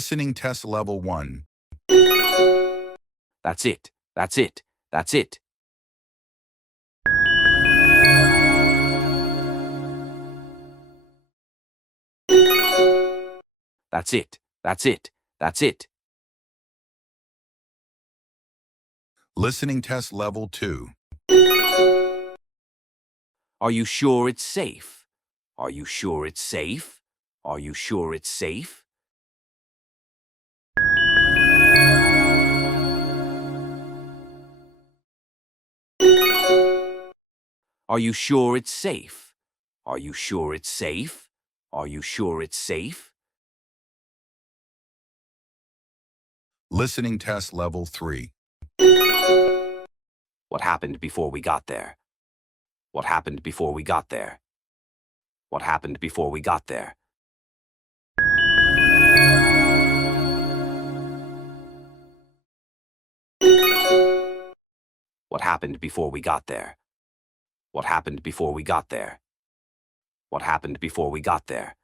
Listening test level 1. That's it. That's it. That's it. That's it. That's it. That's it. Listening test level 2. Are you sure it's safe? Are you sure it's safe? Are you sure it's safe? Are you sure it's safe? Are you sure it's safe? Are you sure it's safe? Listening test level 3. What happened before we got there? What happened before we got there? What happened before we got there? What happened before we got there? What happened before we got there? What happened before we got there?